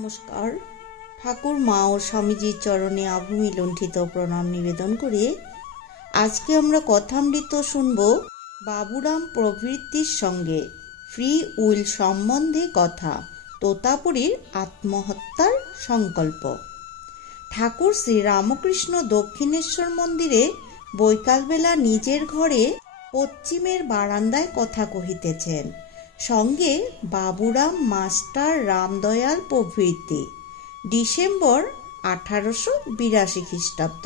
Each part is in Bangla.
নমস্কার। ঠাকুর মা ও স্বামীজির চরণে আভূমি লুণ্ঠিত প্রণাম নিবেদন করে আজকে আমরা কথামৃত শুনব বাবুরাম প্রভৃতির সঙ্গে ফ্রি উইল সম্বন্ধে কথা, তোতাপুরীর আত্মহত্যার সংকল্প। ঠাকুর শ্রী রামকৃষ্ণ দক্ষিণেশ্বর মন্দিরে বৈকালবেলা নিজের ঘরে পশ্চিমের বারান্দায় কথা কহিতেছেন, সঙ্গে বাবুরাম মাস্টার রামদয়াল প্রভৃতি। ডিসেম্বর 1882 খ্রিস্টাব্দ।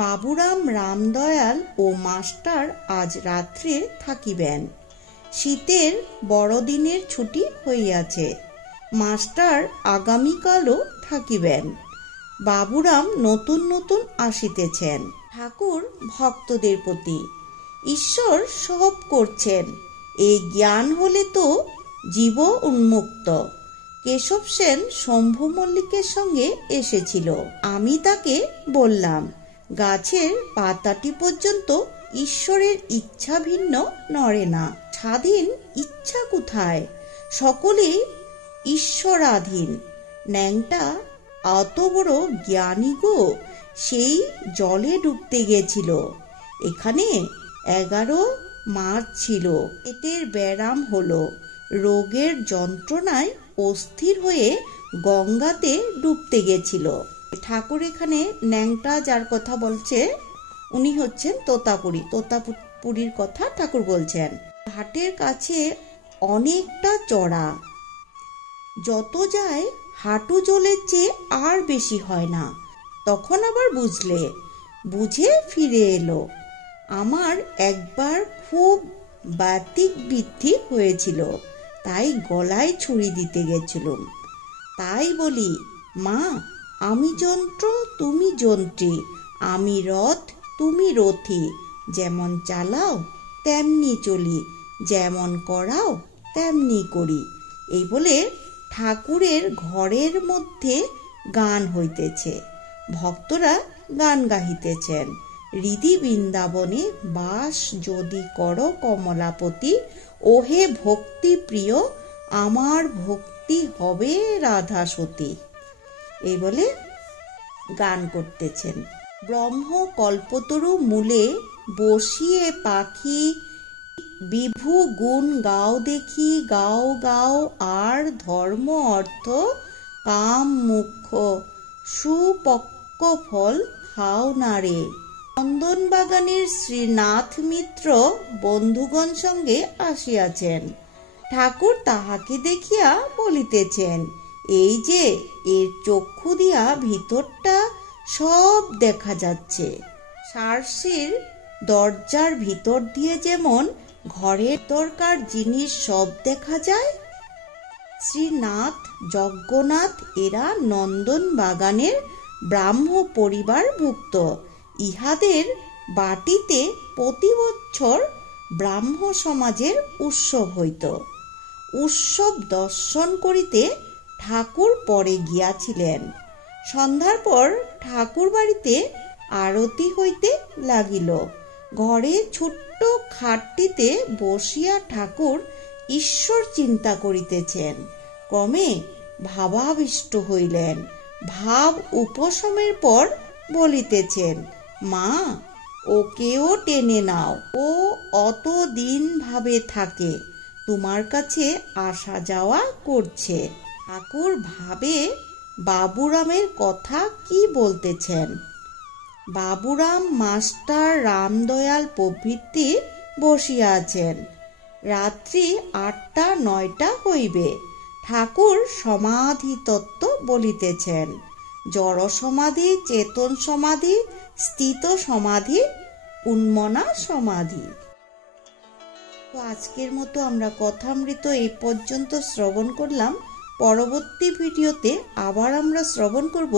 বাবুরাম রামদয়াল ও মাস্টার আজ রাত্রে থাকিবেন। শীতের বড়দিনের ছুটি হইয়াছে। মাস্টার আগামীকালও থাকিবেন। বাবুরাম নতুন নতুন আসিতেছেন। ঠাকুর ভক্তদের প্রতি ঈশ্বর সব করছেন, এই জ্ঞান হলে তো জীব উন্মুক্ত। কেশব সেন শম্ভু মল্লিকের সঙ্গে এসেছিল। আমি তাকে বললাম, গাছের পাতাটি পর্যন্ত ঈশ্বরের ইচ্ছা ভিন্ন নড়ে না। স্বাধীন ইচ্ছা কোথায়? সকলে ঈশ্বরাধীন। ন্যাংটা অত বড় জ্ঞানী গো, সেই জলে ডুবতে গেছিল। এখানে 11 মাস ছিল। পেটের ব্যারাম হলো, রোগের যন্ত্রণায় অস্থির হয়ে গঙ্গাতে ডুবতে গেছিল। ঠাকুর এখানে ন্যাংটা যার কথা বলছে উনি হচ্ছেন তোতাপুরী। তোতাপুরীর কথা ঠাকুর বলছেন। ঘাটের কাছে অনেকটা চড়া, যত যায় হাঁটু জলের চেয়ে আর বেশি হয় না। তখন আবার বুঝে ফিরে এলো। আমার একবার খুব বাতিক বৃদ্ধি হয়েছিল, তাই গলায় ছুরি দিতে গেছিলুম। তাই বলি, মা আমি যন্ত্র তুমি যন্ত্রী, আমি রথ তুমি রথী, যেমন চালাও তেমনি চলি, যেমন করাও তেমনি করি। এই বলে ঠাকুরের ঘরের মধ্যে গান হইতেছে। ভক্তরা গান গাহিতেছেন। হৃদি বৃন্দাবনে বাস যদি কর কমলাপতি, ওহে ভক্তি প্রিয় আমার ভক্তি হবে রাধা সতী। এই বলে গান করতেছেন। ব্রহ্ম কল্পতরু মূলে বসিয়ে পাখি বিভু গুণ গাও দেখি, গাও গাও আর ধর্ম অর্থ কাম মুখ্য, সুপক্ক ফল খাও না রে। চন্দনবাগানের শ্রীনাথ মিত্র বন্ধুগণ সঙ্গে আসিয়াছেন। ঠাকুর তাহাকে দেখিয়া বলিতেছেন, এই যে এর চক্ষু দিয়া ভিতরটা সব দেখা যাচ্ছে। সার্সির দরজার ভিতর দিয়ে যেমন ঘরের দরকার জিনিস সব দেখা যায়। শ্রীনাথ যজ্ঞনাথ এরা নন্দন বাগানের ব্রাহ্ম পরিবার ভুক্ত। ইহাদের বাটিতে প্রতি বছর ব্রাহ্ম সমাজের উৎসব হইত। উৎসব দর্শন করিতে ঠাকুর পরে গিয়াছিলেন। সন্ধ্যার পর ঠাকুর বাড়িতে আরতি হইতে লাগিল। ঘরে ছোট্ট খাটটিতে বসিয়া ঠাকুর ঈশ্বর চিন্তা করিতেছেন। ক্রমে ভাবাবিষ্ট হইলেন। ভাব উপশমের পর বলিতেছেন, মা ওকেও টেনে নাও, ও অত দিন ভাবে থাকে, তোমার কাছে আসা যাওয়া করছে। ঠাকুর ভাবে বাবুরামের কথা কি বলতেছেন। বাবুরাম মাস্টার রামদয়াল প্রভৃতি বসিয়া আছেন। রাত্রি 8টা-9টা হইবে। ঠাকুর সমাধি তত্ত্ব বলিতেছেন। জড় সমাধি, চেতন সমাধি, স্থিত সমাধি, উন্মনা সমাধি। তো আজকের মতো আমরা কথামৃত এই পর্যন্ত শ্রবণ করলাম। পরবর্তী ভিডিওতে আবার আমরা শ্রবণ করব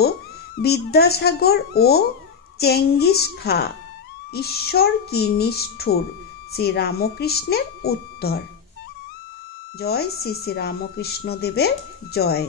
বিদ্যাসাগর ও চেঙ্গিস খা, ঈশ্বর কি নিষ্ঠুর, শ্রী রামকৃষ্ণের উত্তর। জয় শ্রী শ্রী রামকৃষ্ণ দেবের জয়।